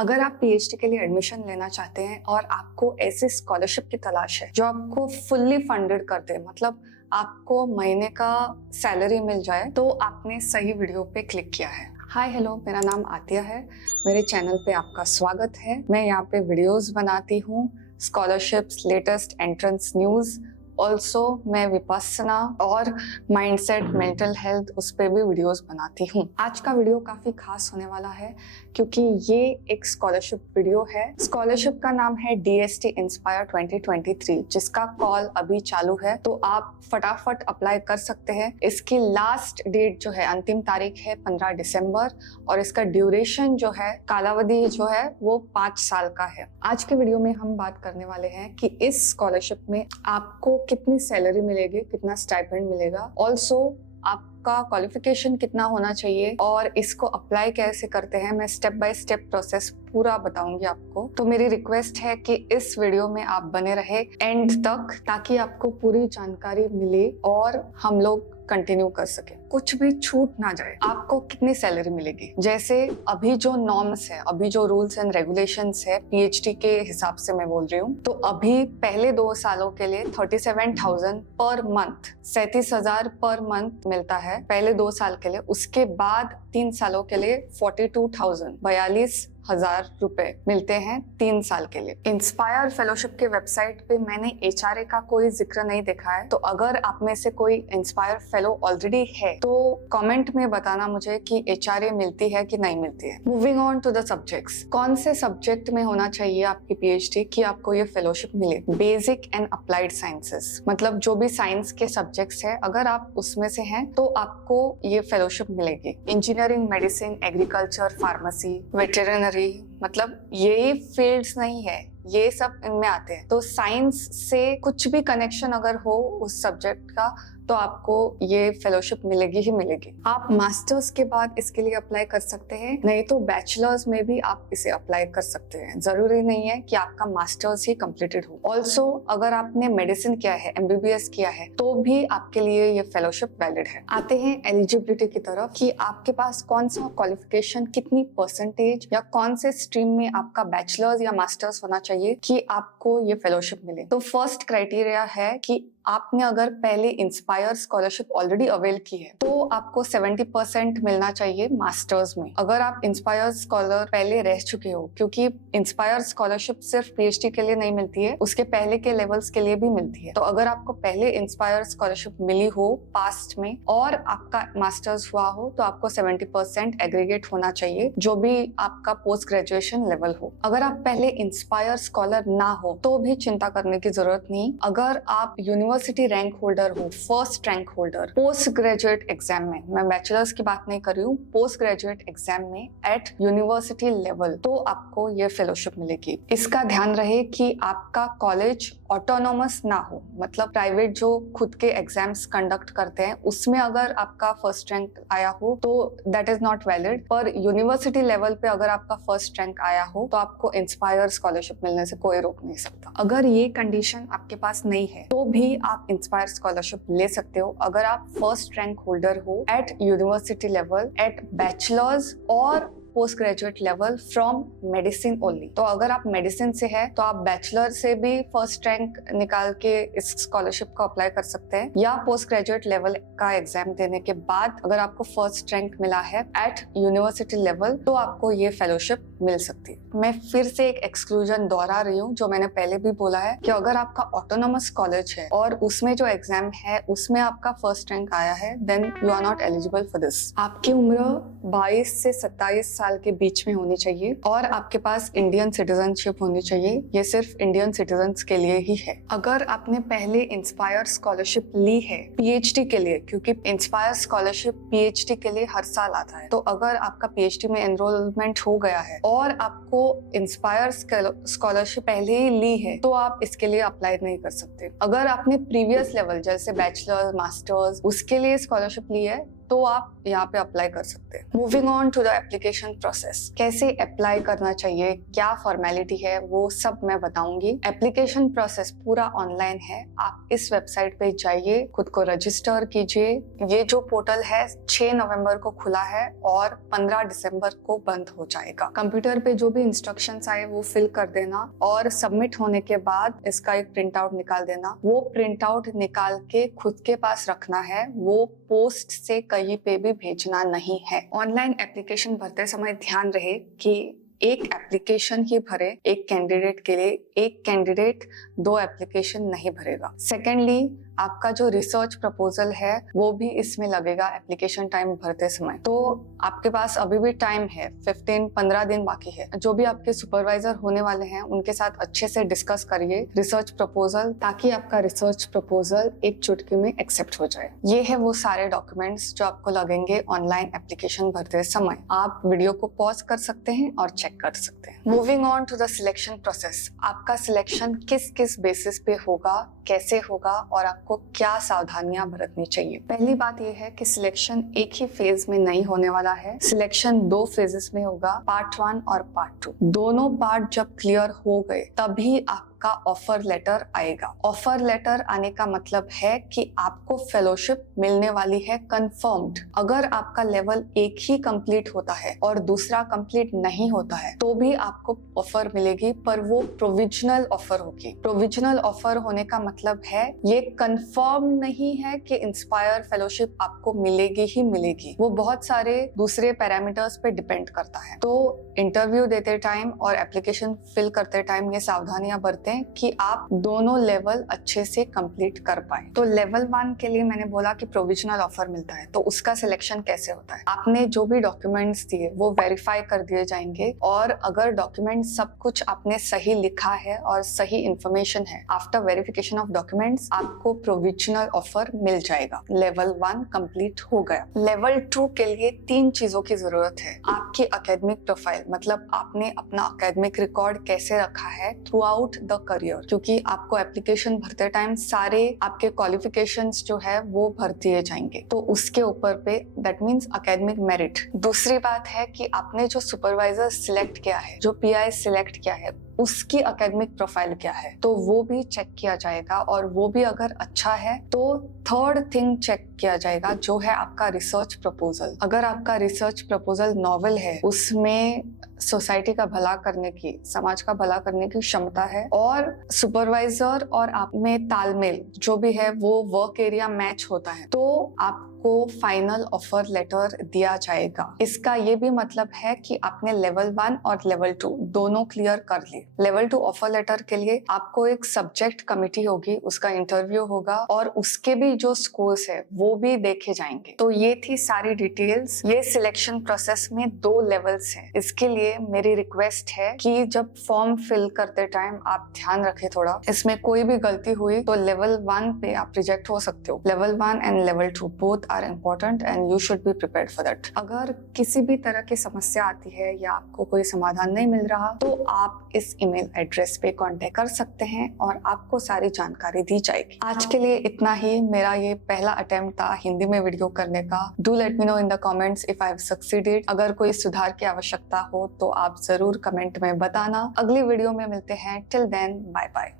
अगर आप पीएचडी के लिए एडमिशन लेना चाहते हैं और आपको ऐसे स्कॉलरशिप की तलाश है जो आपको फुल्ली फंडेड कर दे, मतलब आपको महीने का सैलरी मिल जाए, तो आपने सही वीडियो पे क्लिक किया है। हाय हेलो, मेरा नाम आतिया है। मेरे चैनल पे आपका स्वागत है। मैं यहाँ पे वीडियोस बनाती हूँ, scholarships, latest entrance news, also मैं विपස්සना और माइंडसेट, मेंटल हेल्थ, उस पर भी वीडियोस बनाती हूँ। आज का वीडियो काफ़ी खास होने वाला है क्योंकि ये एक स्कॉलरशिप वीडियो है। स्कॉलरशिप का नाम है DST इंस्पायर 2023, जिसका कॉल अभी चालू है, तो आप फटाफट अप्लाई कर सकते हैं। इसकी लास्ट डेट जो है, अंतिम तारीख है 15 दिसंबर और इसका ड्यूरेशन जो है, कालावधि जो है वो 5 साल का है। आज के वीडियो में हम बात करने वाले हैं कि इस स्कॉलरशिप में आपको कितनी सैलरी मिलेगी, कितना स्टाइपेंड मिलेगा, ऑल्सो आपका क्वालिफिकेशन कितना होना चाहिए और इसको अप्लाई कैसे करते हैं। मैं स्टेप बाय स्टेप प्रोसेस पूरा बताऊंगी आपको। तो मेरी रिक्वेस्ट है कि इस वीडियो में आप बने रहे एंड तक, ताकि आपको पूरी जानकारी मिले और हम लोग कंटिन्यू कर सके, कुछ भी छूट ना जाए। आपको कितनी सैलरी मिलेगी, जैसे अभी जो नॉर्म्स है, अभी जो रूल्स एंड रेगुलेशंस है पीएचडी के हिसाब से मैं बोल रही हूँ, तो अभी पहले 2 सालों के लिए 37,000 पर मंथ, 37,000 पर मंथ मिलता है पहले 2 साल के लिए। उसके बाद 3 सालों के लिए 42,000, 42,000 रुपए मिलते हैं 3 साल के लिए। इंस्पायर फेलोशिप के वेबसाइट पे मैंने HRA का कोई जिक्र नहीं देखा है, तो अगर आप में से कोई इंस्पायर फेलो ऑलरेडी है तो कमेंट में बताना मुझे कि HRA मिलती है कि नहीं मिलती है। Moving on to the subjects, कौन से सब्जेक्ट में होना चाहिए आपकी पीएचडी कि आपको ये फेलोशिप मिले? बेसिक एंड अप्लाइड साइंसेस, मतलब जो भी साइंस के सब्जेक्ट्स है, अगर आप उसमें से हैं तो आपको ये फेलोशिप मिलेगी। Engineering, medicine, agriculture, pharmacy, veterinary, मतलब यही फील्ड्स नहीं है, ये सब इनमें आते हैं। तो साइंस से कुछ भी कनेक्शन अगर हो उस सब्जेक्ट का, तो आपको ये फेलोशिप मिलेगी ही मिलेगी। आप मास्टर्स के बाद इसके लिए अप्लाई कर सकते हैं, नहीं तो बैचलर्स में भी आप इसे अप्लाई कर सकते हैं। जरूरी नहीं है कि आपका मास्टर्स ही कंप्लीटेड हो। ऑल्सो अगर आपने मेडिसिन किया है, MBBS किया है, तो भी आपके लिए ये फेलोशिप वैलिड है। आते हैं एलिजिबिलिटी की तरफ कि आपके पास कौन सा क्वालिफिकेशन, कितनी परसेंटेज या कौन से स्ट्रीम में आपका बैचलर्स या मास्टर्स होना चाहिए कि आपको ये फेलोशिप मिले। तो फर्स्ट क्राइटेरिया है कि आपने अगर पहले इंस्पायर स्कॉलरशिप ऑलरेडी अवेल की है तो आपको 70% मिलना चाहिए मास्टर्स में। अगर आप इंस्पायर स्कॉलर पहले रह चुके हो, क्योंकि इंस्पायर स्कॉलरशिप सिर्फ पीएचडी के लिए नहीं मिलती है, उसके पहले के लेवल्स के लिए भी मिलती है। तो अगर आपको पहले इंस्पायर स्कॉलरशिप मिली हो पास्ट में और आपका मास्टर्स हुआ हो, तो आपको 70% एग्रीगेट होना चाहिए, जो भी आपका पोस्ट ग्रेजुएशन लेवल हो। अगर आप पहले इंस्पायर स्कॉलर ना हो तो भी चिंता करने की जरूरत नहीं। अगर आप यूनिवर्सिटी रैंक होल्डर हो, first rank holder, post graduate exam में, मैं बैचलर्स की बात नहीं कर रही हूँ, पोस्ट ग्रेजुएट एग्जाम में एट यूनिवर्सिटी लेवल, तो आपको ये फेलोशिप मिलेगी। इसका ध्यान रहे कि आपका कॉलेज ऑटोनोमस ना हो, मतलब प्राइवेट जो खुद के एग्जाम्स कंडक्ट करते हैं उसमें अगर आपका फर्स्ट रैंक आया हो तो दैट इज नॉट वैलिड, पर यूनिवर्सिटी लेवल पे अगर आपका फर्स्ट रैंक आया हो तो आपको इंस्पायर स्कॉलरशिप मिलने से कोई रोक नहीं सकता। अगर ये कंडीशन आपके पास नहीं है तो भी आप इंस्पायर स्कॉलरशिप ले सकते हो, अगर आप फर्स्ट रैंक होल्डर हो at university level, at bachelors और post graduate level from medicine only. तो अगर आप मेडिसिन से है तो आप बैचलर से भी फर्स्ट रैंक निकाल के इस स्कॉलरशिप को अप्लाई कर सकते हैं, या पोस्ट ग्रेजुएट लेवल का एग्जाम देने के बाद अगर आपको फर्स्ट रैंक मिला है एट यूनिवर्सिटी लेवल तो आपको ये फेलोशिप मिल सकती है। मैं फिर से एक एक्सक्लूजन दोहरा रही हूँ जो मैंने पहले भी बोला है कि अगर आपका ऑटोनोमस कॉलेज है और उसमें जो एग्जाम है उसमें आपका फर्स्ट रैंक आया है, then you are not eligible for this. आपकी उम्र 22 से 27 साल के बीच में होनी चाहिए और आपके पास इंडियन सिटीजनशिप होनी चाहिए। ये सिर्फ इंडियन सिटीजन्स के लिए ही है। अगर आपने पहले इंस्पायर स्कॉलरशिप ली है पीएचडी के लिए, क्योंकि इंस्पायर स्कॉलरशिप पीएचडी के लिए हर साल आता है, तो अगर आपका पीएचडी में एनरोलमेंट हो गया है और आपको इंस्पायर स्कॉलरशिप पहले ही ली है तो आप इसके लिए अप्लाई नहीं कर सकते। अगर आपने प्रीवियस लेवल जैसे बैचलर, मास्टर्स, उसके लिए स्कॉलरशिप ली है तो आप यहाँ पे अप्लाई कर सकते हैं। Moving on to the application process, कैसे अप्लाई करना चाहिए, क्या फॉर्मेलिटी है, वो सब मैं बताऊंगी। एप्लीकेशन प्रोसेस पूरा ऑनलाइन है। आप इस वेबसाइट पे जाइए, खुद को रजिस्टर कीजिए। ये जो पोर्टल है 6 नवंबर को खुला है और 15 दिसंबर को बंद हो जाएगा। कंप्यूटर पे जो भी इंस्ट्रक्शंस आए वो फिल कर देना और सबमिट होने के बाद इसका एक प्रिंट आउट निकाल देना। वो प्रिंट आउट निकाल के खुद के पास रखना है, वो पोस्ट से कहीं पे भी भेजना नहीं है। ऑनलाइन एप्लीकेशन भरते समय ध्यान रहे कि एक एप्लीकेशन ही भरे एक कैंडिडेट के लिए, एक कैंडिडेट 2 एप्लीकेशन नहीं भरेगा। सेकेंडली, आपका जो रिसर्च प्रपोजल है वो भी इसमें लगेगा एप्लीकेशन टाइम भरते समय। तो आपके पास अभी भी टाइम है, 15 दिन बाकी है। जो भी आपके सुपरवाइजर होने वाले हैं उनके साथ अच्छे से डिस्कस करिए रिसर्च प्रपोजल, ताकि आपका रिसर्च प्रपोजल एक चुटकी में एक्सेप्ट हो जाए। ये है वो सारे डॉक्यूमेंट्स जो आपको लगेंगे ऑनलाइन एप्लीकेशन भरते समय। आप वीडियो को पॉज कर सकते हैं और चेक कर सकते हैं। Moving on to the selection process, आपका सिलेक्शन किस किस बेसिस पे होगा, कैसे होगा और आपको क्या सावधानियां बरतनी चाहिए। पहली बात यह है कि सिलेक्शन एक ही फेज में नहीं होने वाला है। सिलेक्शन 2 फेजेस में होगा, पार्ट 1 और पार्ट 2। दोनों पार्ट जब क्लियर हो गए तभी आपका ऑफर लेटर आएगा। ऑफर लेटर आने का मतलब है कि आपको फेलोशिप मिलने वाली है कंफर्म्ड। अगर आपका लेवल 1 ही कंप्लीट होता है और दूसरा कंप्लीट नहीं होता है तो भी आपको ऑफर मिलेगी, पर वो प्रोविजनल ऑफर होगी। प्रोविजनल ऑफर होने का मतलब है ये कंफर्म नहीं है कि इंस्पायर फेलोशिप आपको मिलेगी ही मिलेगी। वो बहुत सारे दूसरे पैरामीटर्स पे डिपेंड करता है। तो इंटरव्यू देते टाइम और एप्लीकेशन फिल करते टाइम ये सावधानियां बरतें कि आप दोनों लेवल अच्छे से कंप्लीट कर पाए। तो लेवल 1 के लिए मैंने बोला कि प्रोविजनल ऑफर मिलता है, तो उसका सिलेक्शन कैसे होता है। आपने जो भी डॉक्यूमेंट्स दिए वो वेरीफाई कर दिए जाएंगे और अगर डॉक्यूमेंट सब कुछ आपने सही लिखा है और सही इंफॉर्मेशन है, आफ्टर वेरिफिकेशन ऑफ डॉक्यूमेंट्स आपको प्रोविजनल ऑफर मिल जाएगा। लेवल 1 कंप्लीट हो गया। लेवल 2 के लिए 3 चीजों की जरूरत है। आपकी एकेडमिक प्रोफाइल, मतलब आपने अपना एकेडमिक रिकॉर्ड कैसे रखा है थ्रू आउट द करियर, क्योंकि आपको एप्लीकेशन भरते टाइम सारे आपके क्वालिफिकेशंस जो है वो भर दिए जाएंगे, तो उसके ऊपर पे दैट मींस एकेडमिक मेरिट। दूसरी बात है कि आपने जो सुपरवाइजर सिलेक्ट किया है, जो पीआई सिलेक्ट किया है, उसकी एकेडमिक प्रोफाइल क्या है, तो वो भी चेक किया जाएगा और वो भी अगर अच्छा है तो थर्ड थिंग चेक किया जाएगा जो है आपका रिसर्च प्रपोजल। अगर आपका रिसर्च प्रपोजल नॉवेल है, उसमें सोसाइटी का भला करने की, समाज का भला करने की क्षमता है और सुपरवाइजर और आप में तालमेल जो भी है वो वर्क एरिया मैच होता है, तो आपको फाइनल ऑफर लेटर दिया जाएगा। इसका ये भी मतलब है कि आपने लेवल 1 और लेवल 2 दोनों क्लियर कर लिए। लेवल 2 ऑफर लेटर के लिए आपको एक सब्जेक्ट कमिटी होगी, उसका इंटरव्यू होगा और उसके भी जो स्कोर्स है वो भी देखे जाएंगे। तो ये थी सारी डिटेल्स। ये सिलेक्शन प्रोसेस में 2 लेवल्स हैं। इसके लिए मेरी रिक्वेस्ट है कि जब फॉर्म फिल करते टाइम आप ध्यान रखें थोड़ा, इसमें कोई भी गलती हुई तो लेवल 1 पे आप रिजेक्ट हो सकते हो। Level 1 and level 2 both are important and you should be prepared for that. अगर किसी भी तरह की समस्या आती है या आपको कोई समाधान नहीं मिल रहा तो आप इस ईमेल एड्रेस पे कांटेक्ट कर सकते हैं और आपको सारी जानकारी दी जाएगी। आज के लिए इतना ही। मेरा ये पहला अटेम्प्ट था हिंदी में वीडियो करने का। Do let me know in the comments if I have succeeded. अगर कोई सुधार की आवश्यकता हो तो आप जरूर कमेंट में बताना। अगली वीडियो में मिलते हैं। Till then bye bye.